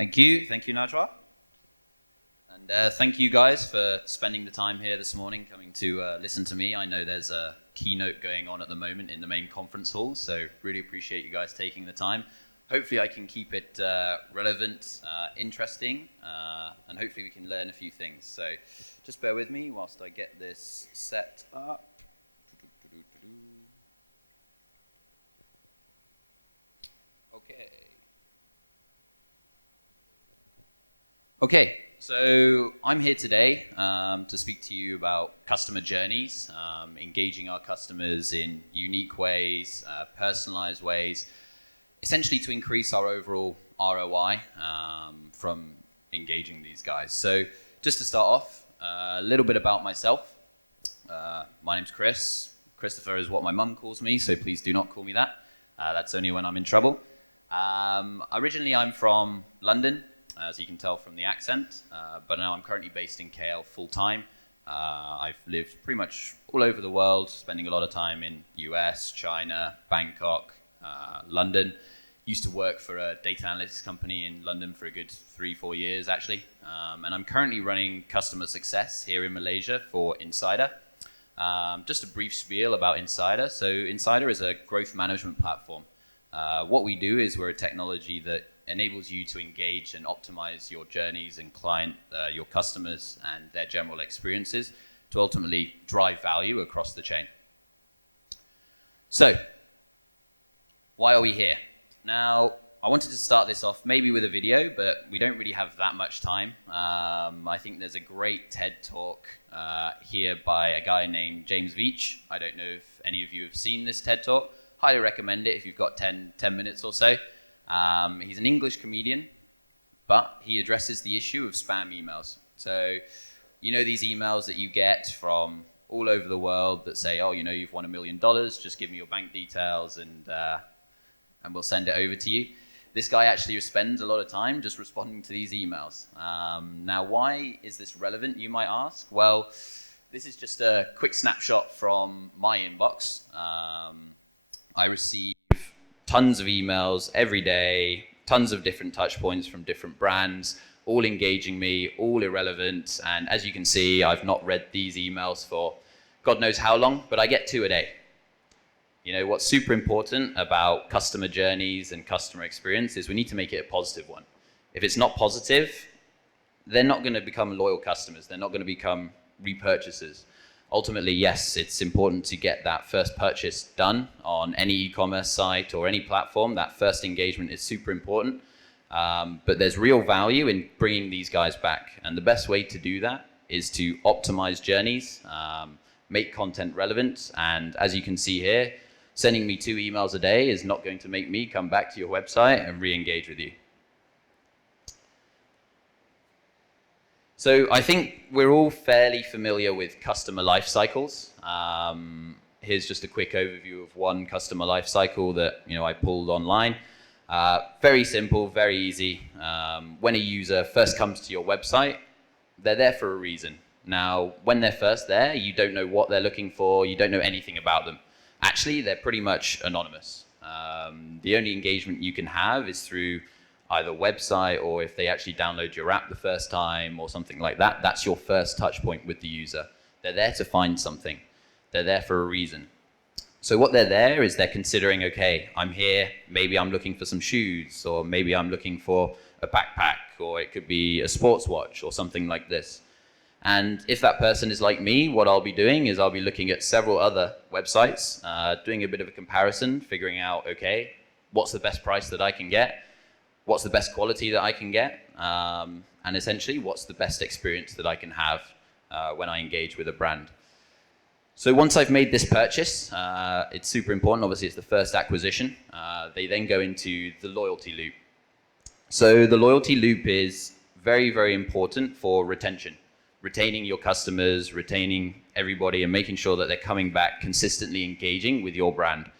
Thank you, Najwa. And thank you guys for spending the time here this morning, coming to listen to me. I know there's a keynote going on at the moment in the main conference hall, so really appreciate you guys taking the time. Hopefully I can keep it relevant, interesting, and hopefully we can learn a few things. So just bear with me whilst I get this set up. Okay, so I'm here today to speak to you about customer journeys, engaging our customers in unique ways, personalized ways, essentially to increase our overall ROI from engaging these guys. So just to start off, a little bit about myself. My name's Chris. Christopher is what my mum calls me, so please do not call me that. That's only when I'm in trouble. Originally, I'm from London, as you can tell from the accent, but now I'm currently based in KL full-time. I've lived pretty much all over the world, spending a lot of time in US, China, Bangkok, London. Used to work for a data analytics company in London for a good 3-4 years, actually. And I'm currently running customer success here in Malaysia for Insider. Just a brief spiel about Insider. So Insider is a growth management platform. What we do is we're a technology that enables you to engage and optimize your journeys and your customers and their general experiences to ultimately drive value across the chain. So, why are we here? Now, I wanted to start this off maybe with a video, but we don't really have that much time. I think there's a great TED talk here by a guy named James Veitch. I don't know if any of you have seen this TED talk. Highly recommend it if you've got 10 minutes or so. He's an English comedian, but he addresses the issue of spam emails. So, you know these emails that you get from all over the world that say, oh, you know, you've won $1 million, just give me your bank details and we'll send it over to you. This guy actually spends a lot of time just responding to these emails. Now, why is this relevant, you might ask? Well, this is just a quick snapshot from my inbox. I receive tons of emails every day, tons of different touch points from different brands, all engaging me, all irrelevant. And as you can see, I've not read these emails for God knows how long, but I get 2 a day. You know, what's super important about customer journeys and customer experience is we need to make it a positive one. If it's not positive, they're not going to become loyal customers. They're not going to become repurchasers. Ultimately, yes, it's important to get that first purchase done on any e-commerce site or any platform. That first engagement is super important. But there's real value in bringing these guys back. And the best way to do that is to optimize journeys, make content relevant. And as you can see here, sending me 2 emails a day is not going to make me come back to your website and re-engage with you. So I think we're all fairly familiar with customer life cycles. Here's just a quick overview of one customer life cycle that I pulled online. Very simple, very easy. When a user first comes to your website, they're there for a reason. Now, when they're first there, you don't know what they're looking for. You don't know anything about them. Actually, they're pretty much anonymous. The only engagement you can have is through either website or if they actually download your app the first time or something like that. That's your first touch point with the user. They're there to find something. They're there for a reason. So what they're there is they're considering, okay, I'm here, maybe I'm looking for some shoes, or maybe I'm looking for a backpack, or it could be a sports watch or something like this. And if that person is like me, what I'll be doing is I'll be looking at several other websites, doing a bit of a comparison, figuring out, okay, what's the best price that I can get? What's the best quality that I can get? And essentially, what's the best experience that I can have when I engage with a brand? So once I've made this purchase, it's super important. Obviously, it's the first acquisition. They then go into the loyalty loop. So the loyalty loop is very, very important for retention. Retaining your customers, retaining everybody, and making sure that they're coming back, consistently engaging with your brand.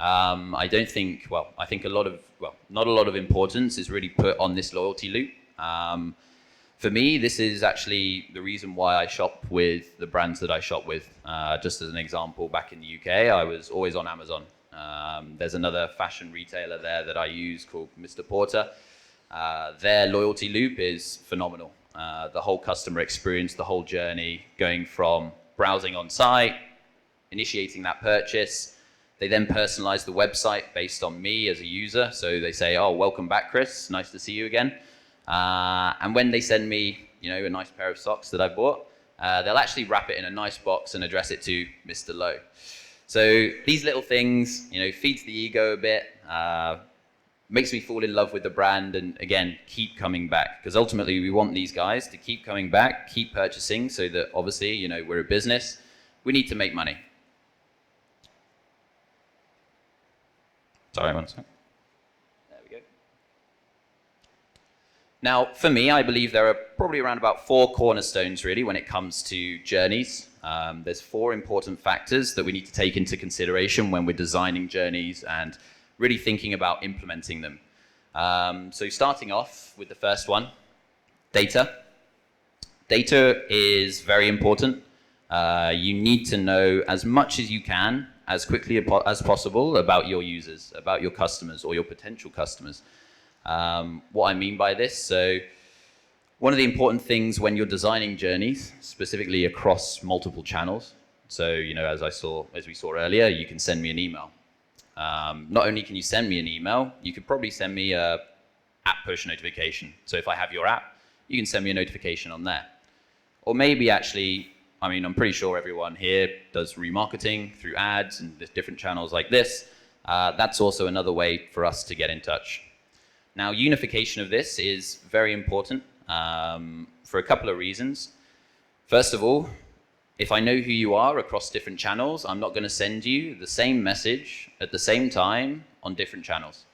I think not a lot of importance is really put on this loyalty loop. For me, this is actually the reason why I shop with the brands that I shop with. Just as an example, back in the UK, I was always on Amazon. There's another fashion retailer there that I use called Mr. Porter. Their loyalty loop is phenomenal. The whole customer experience, the whole journey, going from browsing on site, initiating that purchase. They then personalize the website based on me as a user. So they say, oh, welcome back, Chris. Nice to see you again. And when they send me, a nice pair of socks that I bought, they'll actually wrap it in a nice box and address it to Mr. Lowe. So these little things, feeds the ego a bit, makes me fall in love with the brand and, again, keep coming back. Because ultimately, we want these guys to keep coming back, keep purchasing, so that obviously, we're a business. We need to make money. Sorry, one second. There we go. Now, for me, I believe there are probably around about 4 cornerstones, really, when it comes to journeys. There's 4 important factors that we need to take into consideration when we're designing journeys and really thinking about implementing them. So starting off with the first one, data. Data is very important. You need to know as much as you can, as quickly as possible, about your users, about your customers or your potential customers. What I mean by this, so one of the important things when you're designing journeys, specifically across multiple channels, so as we saw earlier, you can send me an email. Not only can you send me an email, you could probably send me a app push notification. So if I have your app, you can send me a notification on there. Or maybe actually, I'm pretty sure everyone here does remarketing through ads and different channels like this. That's also another way for us to get in touch. Now, unification of this is very important for a couple of reasons. First of all, if I know who you are across different channels, I'm not going to send you the same message at the same time on different channels.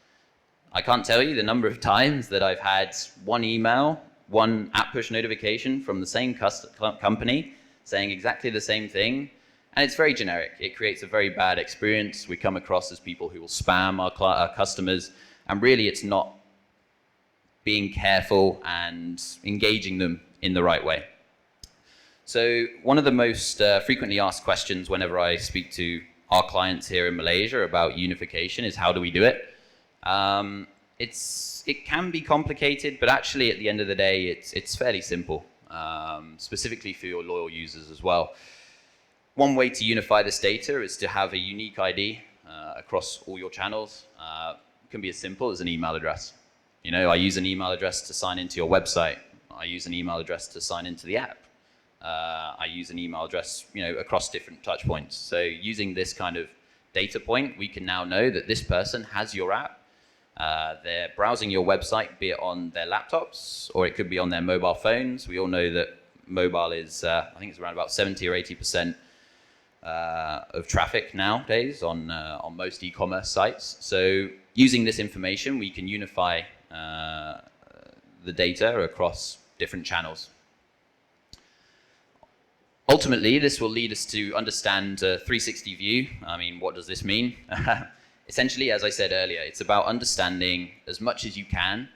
I can't tell you the number of times that I've had one email, one app push notification from the same company saying exactly the same thing, and it's very generic. It creates a very bad experience. We come across as people who will spam our customers, and really it's not being careful and engaging them in the right way. So one of the most frequently asked questions whenever I speak to our clients here in Malaysia about unification is, how do we do it? It can be complicated, but actually at the end of the day, it's fairly simple, specifically for your loyal users as well. One way to unify this data is to have a unique ID across all your channels. It can be as simple as an email address. I use an email address to sign into your website. I use an email address to sign into the app. I use an email address, across different touch points. So using this kind of data point, we can now know that this person has your app. They're browsing your website, be it on their laptops or it could be on their mobile phones. We all know that mobile is, I think it's around about 70 or 80% of traffic nowadays on most e-commerce sites. So using this information, we can unify the data across different channels. Ultimately, this will lead us to understand a 360 view. What does this mean? Essentially, as I said earlier, it's about understanding as much as you can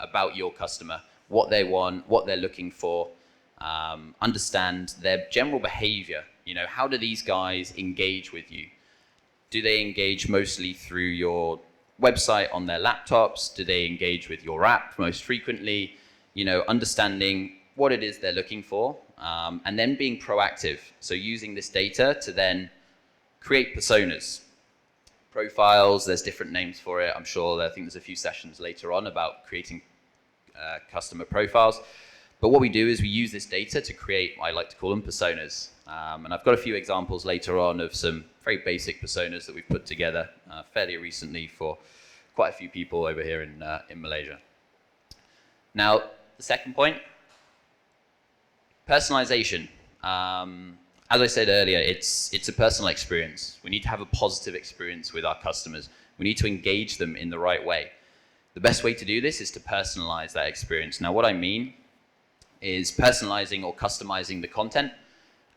about your customer, what they want, what they're looking for, understand their general behavior. How do these guys engage with you? Do they engage mostly through your website on their laptops? Do they engage with your app most frequently? Understanding what it is they're looking for, and then being proactive. So using this data to then create personas. Profiles, there's different names for it. I think there's a few sessions later on about creating customer profiles. But what we do is we use this data to create, I like to call them personas. And I've got a few examples later on of some very basic personas that we've put together fairly recently for quite a few people over here in Malaysia. Now, the second point, personalization. As I said earlier, it's a personal experience. We need to have a positive experience with our customers. We need to engage them in the right way. The best way to do this is to personalize that experience. Now, what I mean is personalizing or customizing the content.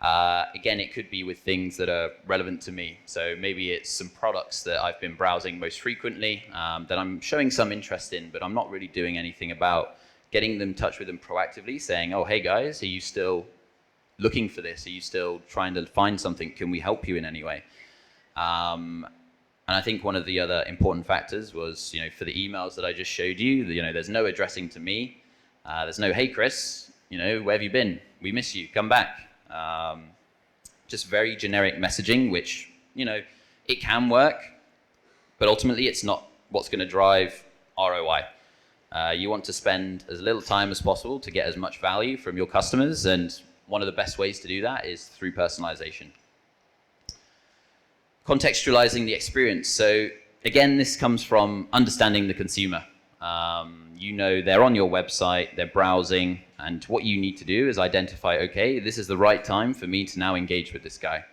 Again, it could be with things that are relevant to me. So maybe it's some products that I've been browsing most frequently that I'm showing some interest in, but I'm not really doing anything about getting them in touch with them proactively, saying, oh, hey guys, are you still looking for this? Are you still trying to find something? Can we help you in any way? And I think one of the other important factors was, for the emails that I just showed you, there's no addressing to me. There's no, hey, Chris, where have you been? We miss you. Come back. Just very generic messaging, which, it can work, but ultimately it's not what's going to drive ROI. You want to spend as little time as possible to get as much value from your customers, and one of the best ways to do that is through personalization. Contextualizing the experience. So again, this comes from understanding the consumer. They're on your website, they're browsing, and what you need to do is identify, okay, this is the right time for me to now engage with this guy.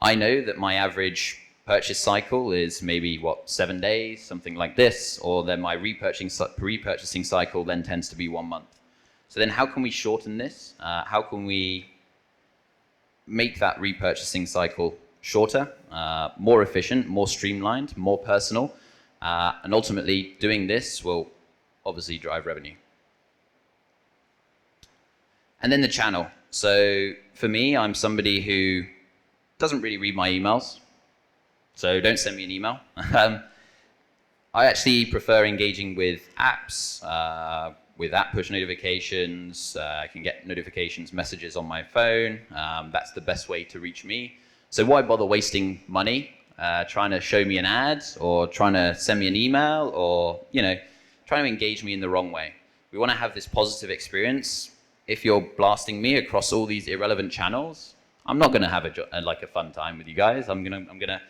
I know that my average purchase cycle is maybe, 7 days, something like this, or then my repurchasing cycle then tends to be 1 month. So then how can we shorten this? How can we make that repurchasing cycle shorter, more efficient, more streamlined, more personal, and ultimately doing this will obviously drive revenue. And then the channel. So for me, I'm somebody who doesn't really read my emails, so don't send me an email. I actually prefer engaging with apps, with app push notifications. I can get notifications, messages on my phone. That's the best way to reach me. So why bother wasting money trying to show me an ad or trying to send me an email or, trying to engage me in the wrong way? We want to have this positive experience. If you're blasting me across all these irrelevant channels, I'm not going to have a fun time with you guys. I'm gonna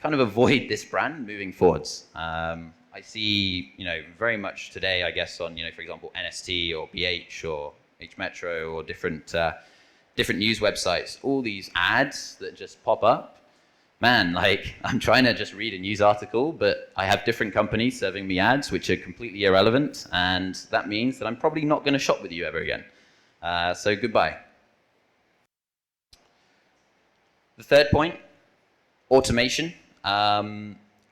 kind of avoid this brand moving forwards. I see, very much today, I guess, on, for example, NST or BH or H Metro or different news websites, all these ads that just pop up. Man, I'm trying to just read a news article, but I have different companies serving me ads which are completely irrelevant, and that means that I'm probably not going to shop with you ever again. So goodbye. The third point, automation.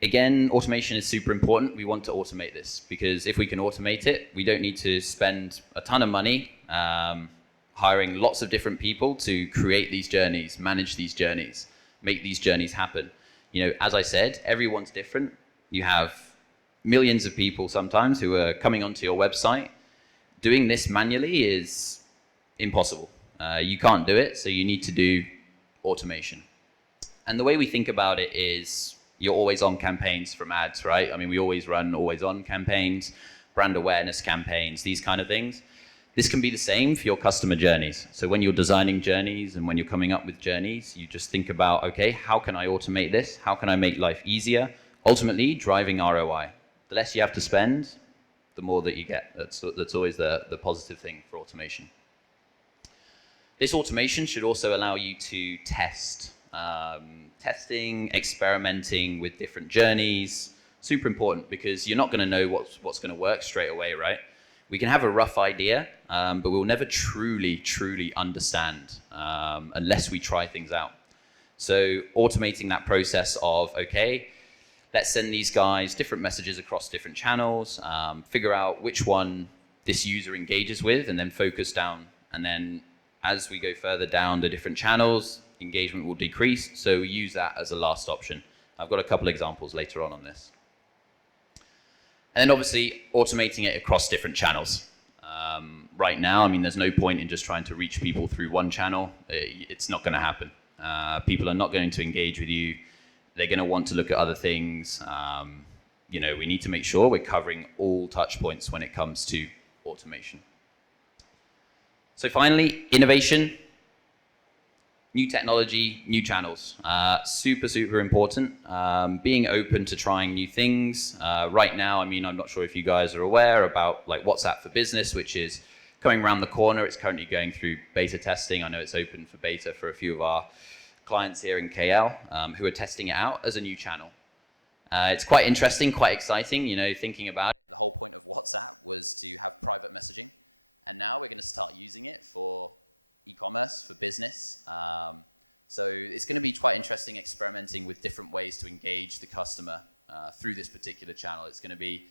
Again, automation is super important. We want to automate this because if we can automate it, we don't need to spend a ton of money hiring lots of different people to create these journeys, manage these journeys, make these journeys happen. As I said, everyone's different. You have millions of people sometimes who are coming onto your website. Doing this manually is impossible. You can't do it, so you need to do automation. And the way we think about it is you're always on campaigns from ads, right? I mean, we always run always on campaigns, brand awareness campaigns, these kind of things. This can be the same for your customer journeys. So when you're designing journeys and when you're coming up with journeys, you just think about, okay, how can I automate this? How can I make life easier? Ultimately, driving ROI. The less you have to spend, the more that you get. That's always the positive thing for automation. This automation should also allow you to test. Testing, experimenting with different journeys, super important because you're not going to know what's going to work straight away, right? We can have a rough idea, but we'll never truly understand unless we try things out. So automating that process of, okay, let's send these guys different messages across different channels, figure out which one this user engages with, and then focus down. And then as we go further down the different channels, engagement will decrease, so we use that as a last option. I've got a couple examples later on this. And then obviously automating it across different channels. Right now, I mean, there's no point in just trying to reach people through one channel. It's not going to happen. People are not going to engage with you. They're going to want to look at other things. We need to make sure we're covering all touch points when it comes to automation. So finally, innovation. New technology, new channels, super important. Being open to trying new things. Right now, I mean, I'm not sure if you guys are aware about WhatsApp for Business, which is coming around the corner. It's currently going through beta testing. I know it's open for beta for a few of our clients here in KL who are testing it out as a new channel. It's quite interesting, quite exciting, thinking about it. The whole point of WhatsApp was to have private messaging, and now we're going to start using it for e-commerce, for business. So it's going to be quite interesting experimenting with different ways to engage the customer through this particular channel. It's going to be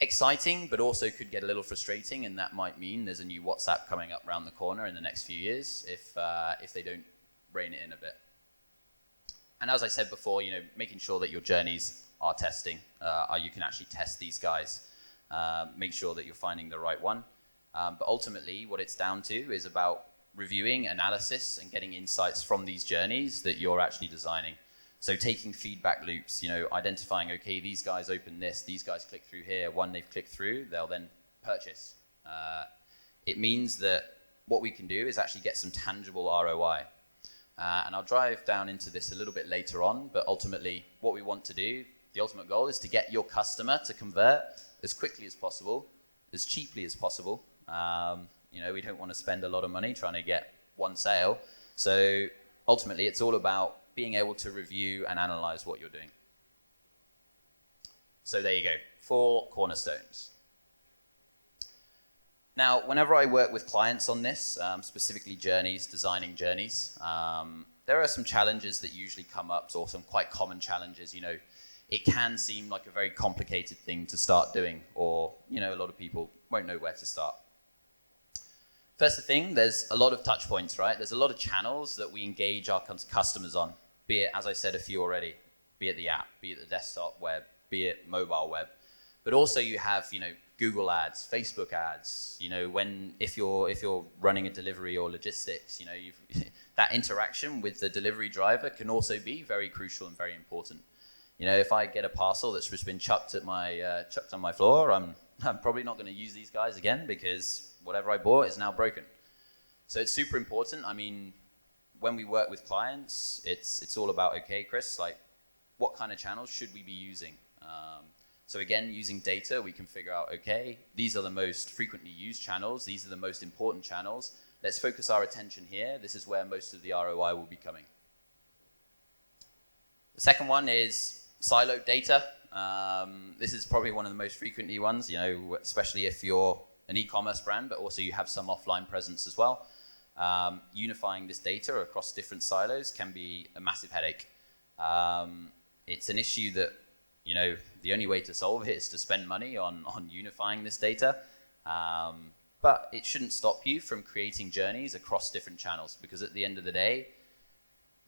exciting, but also could get a little frustrating, and that might mean there's a new WhatsApp coming up around the corner in the next few years if they don't rein it in a bit. And as I said before, making sure that your journeys are testing, you can actually test these guys, make sure that you're finding the right one. But ultimately, what it's down to is about reviewing, analysis, and getting insights from these journeys that you're actually designing. So taking feedback loops, identifying, okay, these guys open this, these guys click through here. One they've clicked through, they'll then purchase. It means that what we can do is actually get some tangible ROI. And I'll drive down into this a little bit later on, but ultimately what we want to do, the ultimate goal is to get your customer to convert as quickly as possible, as cheaply as possible. We don't want to spend a lot of money trying to get one sale. So ultimately, it's all about being able to review and analyze what you're doing. So there you go, 4 cornerstones. Now, whenever I work with clients on this, specifically journeys, designing journeys, there are some challenges that usually come up, or some quite common challenges. It can seem like a very complicated thing to start doing, or a lot of people won't know where to start. First thing, there's a lot of touch points, right? There's a lot of channels that we engage our customers on, be it, as I said, a few already, be it the app, be it the desktop web, be it mobile web. But also you have, Google ads, Facebook ads, if you're running a delivery or logistics, that interaction with the delivery driver can also be very crucial and very important. If I get a parcel that's just been chucked on my floor, I'm probably not going to use these guys again because whatever I bought is now broken. So it's super important. When we work with clients, it's all about, okay, Chris, what kind of channels should we be using? So again, using data, we can figure out, okay, these are the most frequently used channels. These are the most important channels. Let's focus our attention here. This is where most of the ROI will be coming. The second one is siloed data. This is probably one of the most frequently ones, especially if you're an e-commerce brand, but also you have some offline presence as well. Unifying this data across different silos can be a massive headache. It's an issue that, the only way to solve it is to spend money on unifying this data. But it shouldn't stop you from creating journeys across different channels, because at the end of the day,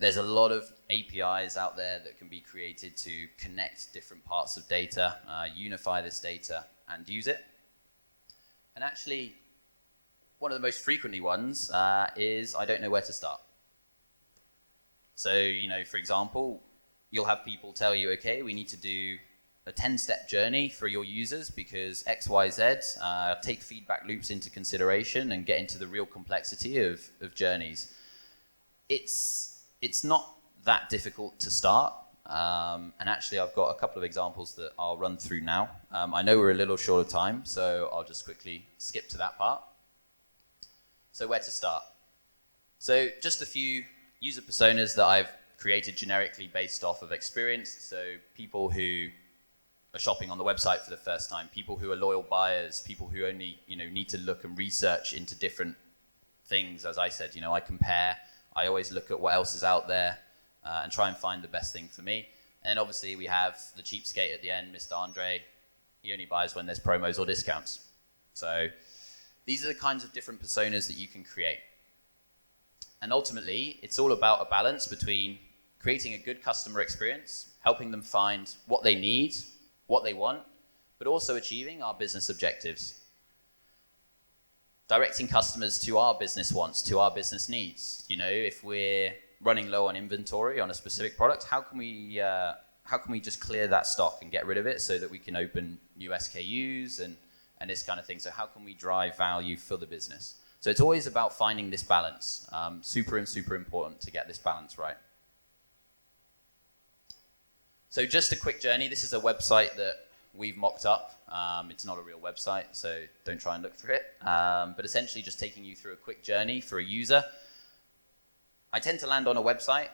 there's a lot of APIs out there that can be created to connect different parts of data, unify this data, and use it. And actually, one of the most frequently ones is I don't know where to start. So, for example, you'll have people tell you, okay, we need to do a 10-step journey for your users because X, Y, Z, take feedback loops into consideration and get into the real complexity of journeys. It's not that difficult to start. And actually, I've got a couple of examples that I'll run through now. I know we're a little short of time, so I'll just quickly skip to that part. So where to start? So just a few user personas that I've created generically based off of experience. So people who are shopping on the website for the first time, people who are loyal buyers, people who only need to look and research into different things. As I said, I compare. I always look at what else is out there and try and find the best thing for me. And obviously we have the cheapskate at the end, Mr. Andre. He only buys when there's promos or discounts. So these are the kinds of different personas that you can create. And ultimately, it's all about a balance between creating a good customer experience, helping them find what they need, what they want, but also achieving our business objectives. Directing customers to our business wants, to our business needs. If we're running low on inventory on a specific product, how can we just clear that stock and get rid of it so that we can open new SKUs and this kind of thing? So how can we drive value for the business? So it's always about finding this balance. Super important to get this balance right. So just a quick journey. This is a website that we've mocked up. It's not a real website, so don't try and look for it. But essentially just taking you through a quick journey for a user. I tend to land on a website.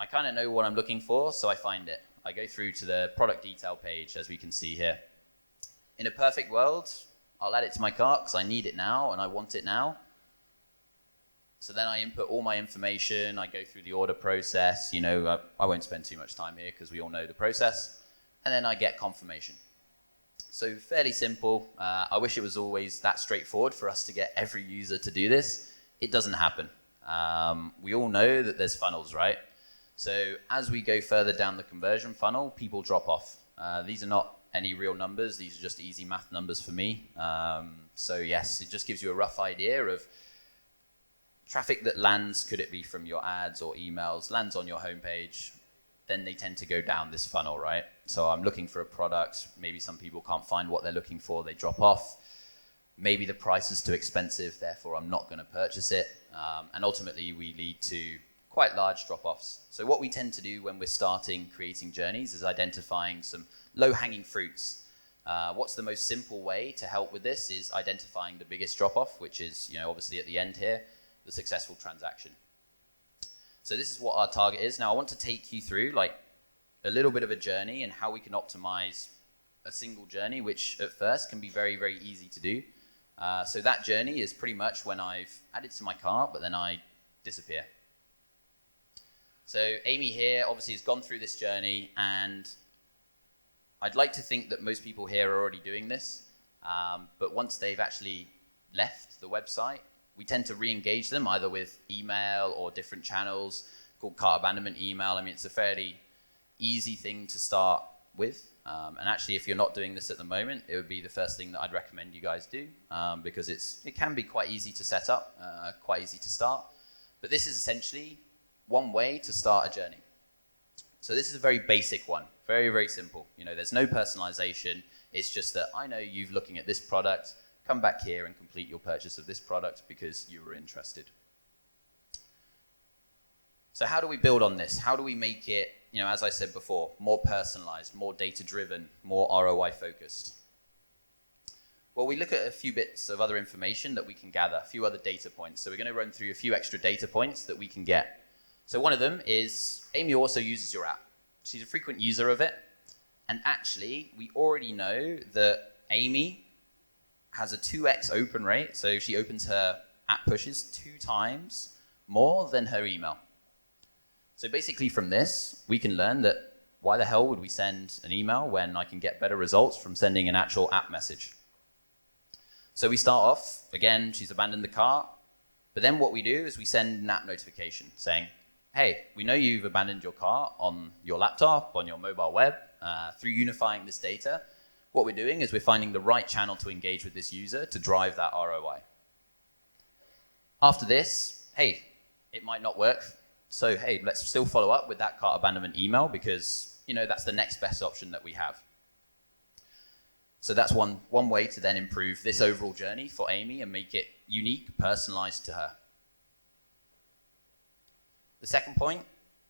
I kind of know what I'm looking for, so I find it. I go through to the product detail page, as we can see here. In a perfect world, I'll add it to my cart because I need it now and I want it now. So then I input all my information, I go through the order process, I won't spend too much time here because we all know the process, and then I get confirmation. So fairly simple. I wish it was always that straightforward for us to get every user to do this. It doesn't happen. We all know that there's funnels, right? So as we go further down the conversion funnel, people drop off. These are not any real numbers. These are just easy math numbers for me. So yes, it just gives you a rough idea of traffic that lands. Could it be from your ads or emails, lands on your homepage? Then they tend to go down this funnel, right? So I'm looking for a product. Maybe some people can't find what they're looking for. They drop off. Maybe the price is too expensive, therefore I'm not going to purchase it. And ultimately, we lead to quite large drop-offs. So what we tend to do when we're starting creating journeys is identifying some low-hanging fruits. What's the most simple way to help with this is identifying the biggest drop-off, which is, obviously at the end here, the successful transaction. So this is what our target is. Now I want to take you through like a little bit of a journey and how we can optimize a single journey, which at first can be very, very easy to do. So that journey is pretty much when I've added to my cart, but then I disappear. So Amy here obviously has gone through this journey, and I'd like to think that most people here are already doing this, but once they've actually left the website, we tend to re-engage them either with email or different channels called cart abandonment email. I mean, it's a fairly easy thing to start with. And actually, if you're not doing this at the moment, it would be the first thing that I'd recommend you guys do, because it can be quite easy to set up, quite easy to start. But this is essentially one way to start a journey. So this is a very basic one, very, very simple. There's no personalization. It's just that I know you're looking at this product. Come back here and complete your purchase of this product because you were interested. So how do we build on this? How do we make it, as I said before, more personalized, more data-driven, more ROI focused? Well, we look at a few bits of other information that we can gather, a few other data points. So we're going to run through a few extra data points that we can get. So one of them is Amy also uses your app. She's a frequent user of it. And actually, we already know that Amy has a 2x open rate. So she opens her app pushes 2 times more than her email. So basically from this, we can learn that why the hell would we send an email when I can get better results from sending an actual app message? So we start off, again, she's abandoned the cart, but then what we do is we send an app notification saying, hey, we know you've abandoned your cart on your laptop, on your mobile web, through unifying this data. What we're doing is we're finding the right channel to engage with this user to drive that ROI. After this, hey, it might not work. So, hey, let's still follow up with that cart abandonment email because, that's the next best option that we have. So that's one way to then improve this overall journey for Amy and make it unique, personalized to her. The second point,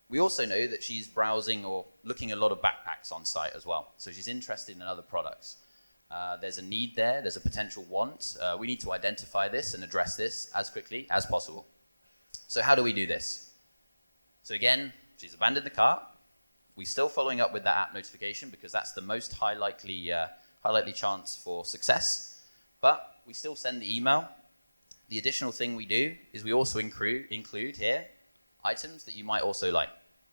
we also know that she's browsing or looking at a lot of backpacks on site as well. So she's interested in other products. There's a need there. There's a potential want. We need to identify this and address this as quickly as possible. So how do we do this? So again, she's abandoned the cart. We're still following up with that app notification because that's the most high likely chance for success. But we still send the email. The additional thing we do is we also include here items that you might also like.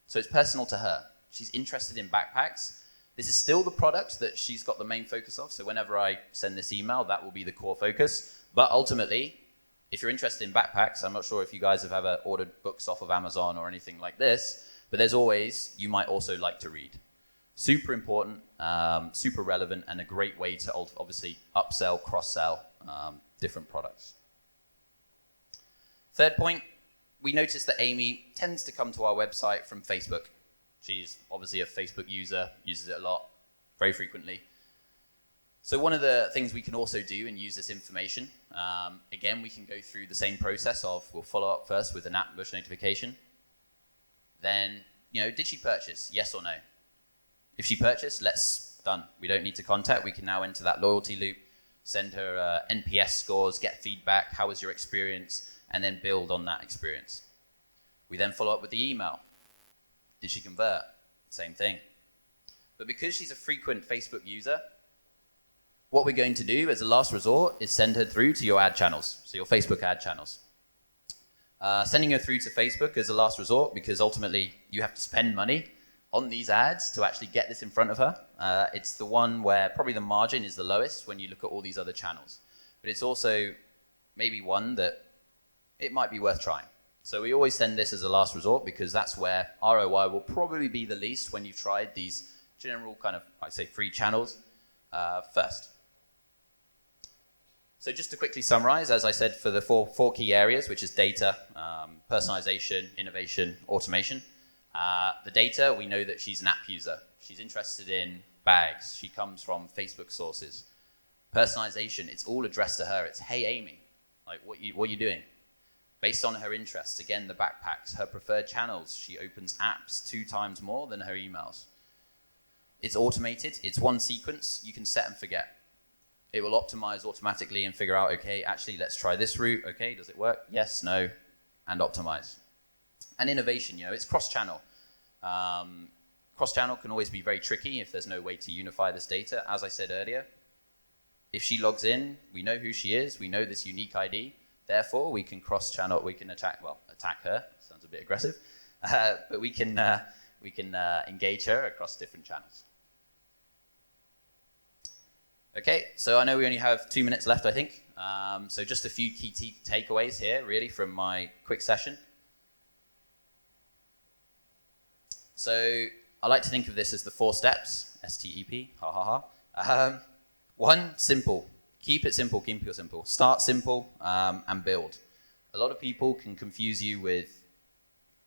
So it's personal to her. She's interested in backpacks. This is still the product that she's got the main focus of. So whenever I send this email, that will be the core focus. But ultimately, if you're interested in backpacks, I'm not sure if you guys have ever ordered books off of Amazon or anything like this, but there's always, you might also like to read. Super important, super relevant, and a great way to obviously upsell, cross-sell different products. Third point, we noticed that Amy tends to come to our website from Facebook. She's obviously a Facebook user, uses it a lot, very frequently. So one of the things we can also do and use this information, again, we can go through the same process of, we'll follow up first with an app push notification. Then, did she purchase? Yes or no? If she purchased, done. We don't need to contact. We can now enter that loyalty loop, send her NPS scores, get feedback, how was your experience, and then build on that experience. We then follow up with the email. Did she convert? Same thing. But because she's a frequent Facebook user, what we're going to do as a last resort is send her through to your ad channels, so your Facebook ad channels. Sending her through to Facebook as a last resort because ultimately you have to spend money on these ads to actually get this in front of her. It's the one where probably the margin is the lowest when you look at all these other channels. But it's also maybe one that it might be worth trying. So we always send this as a last resort because that's where ROI will probably be the least when you've tried these general kind of, I say, free channels first. So just to quickly summarize, as I said, for the four key areas, which is data, personalization, innovation, automation. The data, we know that she's an app user. She's interested in bags. She comes from Facebook sources. Personalization, it's all addressed to her. It's, hey, Amy, like, what are you doing? Based on her interests, again, the backpacks, her preferred channels, she opens apps 2 times more than her emails. It's automated. It's one sequence. You can set and forget. It will optimize automatically and figure out, okay, actually, let's try this route. Okay, does it work? Yes, no, and optimize. And innovation, it's cross-channel. Cross-channel can always be very tricky if there's no way to unify this data. As I said earlier, if she logs in, we know who she is, we know this unique ID, therefore we can cross-channel, we can attack her, sounds a bit aggressive, but we can engage her across different channels. Okay, so I know we only have 2 minutes left, I think. So just a few key takeaways here, really, from my quick session. So I like to think of this as the 4 steps, STEP, ha ha ha. 1, simple. Keep it simple, keep it simple. Start simple and build. A lot of people can confuse you with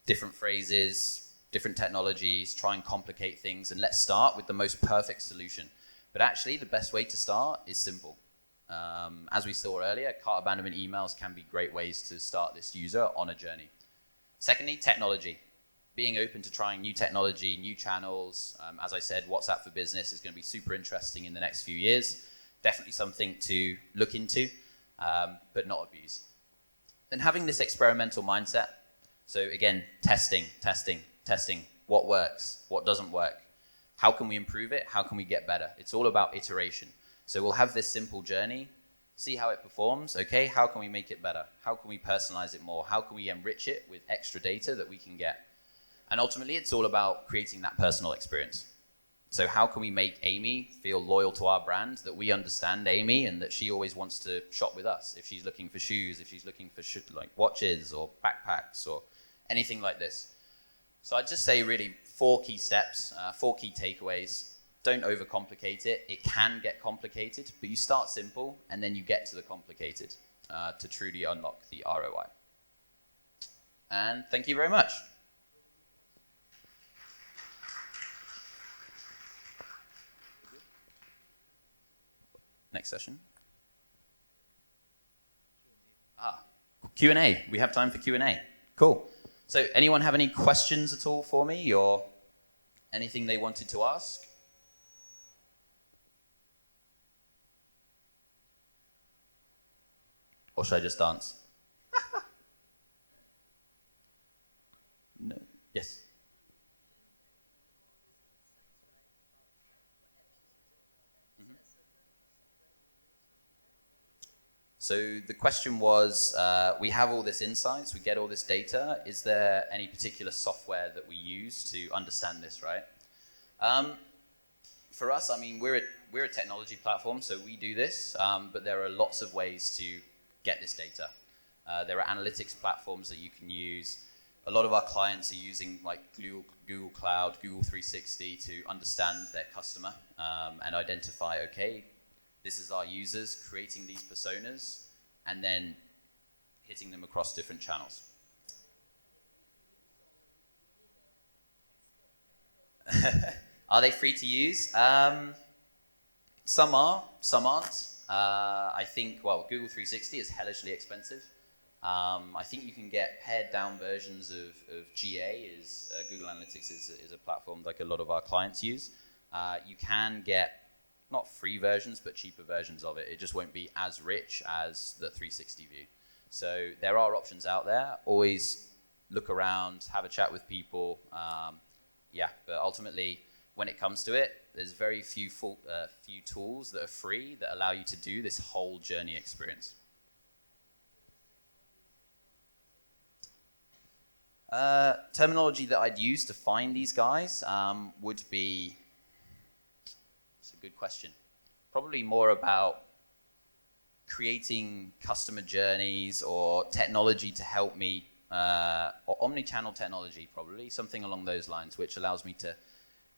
different phrases, different technologies, try and complicate things, and let's start with the most perfect solution. But actually, the best way to start is simple. As we saw earlier, cart abandonment emails can be great ways to start this user on a journey. Secondly, technology. Being open to trying new technology, new channels. As I said, WhatsApp for Business is going to be super interesting in the next few years. Definitely something to look into, but not abuse. Then having this experimental mindset. So again, testing. What works? What doesn't work? How can we improve it? How can we get better? It's all about iteration. So we'll have this simple journey, see how it performs. Okay, how can we make it better? How can we personalize it more? How can we enrich it with extra data that we can get? And ultimately, it's all about creating that personal experience. So how can we make Amy feel loyal to our brand, that we understand Amy and that she always wants to shop with us if she's looking for shoes, if she's looking for like watches or backpacks or anything like this. So I'd just say really 4 key steps, 4 key takeaways. Don't overcomplicate it. It can get complicated, but you start simple and then you get to the complicated to truly unlock the ROI. And thank you very much. Next session. Q&A. We have time for Q&A. Cool. So anyone have any questions at all for me or anything they wanted to ask? Or should I just dance? No. Yes. So the question was, we have all this insights, we get all this data. Is there any particular software that we use to understand this, right? For us, I mean, we're a technology platform, so we do this, but there are lots of ways to get this data. There are analytics platforms that you can use. A lot of our clients are using like Google Cloud, Google 360 to understand their customer and identify, okay, this is our users creating these personas and then hitting them across different channels. Are they free to use? Some are, some aren't. I think, well, Google 360 is hellishly expensive. I think you can get pared down versions of GA. Google Analytics is a platform like a lot of our clients use. You can get not free versions, but cheaper versions of it. It just won't be as rich as the 360 view. So there are options out there. Always look around, have a chat with people. But ultimately, when it comes to it, there's very few tools that are free that allow you to do this whole journey experience. Terminology that I'd use to find these guys would be, it's a good question, probably more about creating customer journeys or technology to help me or omni-channel technology, probably, something along those lines, which allows me to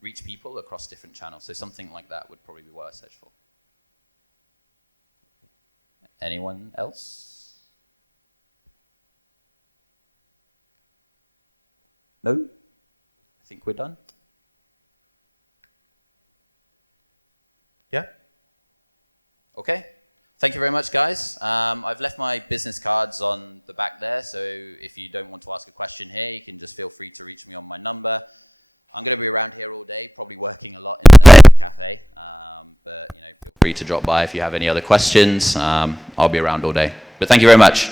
reach people across different channels. So something like that would probably be what I search for. Anyone else? No? I think we're done. Yeah? Okay. Thank you very much, guys. I've left my business cards on the back there, so if you don't want to ask a question here, you can just feel free to reach me on my number. I'm going to be around here all day, probably working a lot in the cafe, but feel free to drop by if you have any other questions. I'll be around all day. But thank you very much.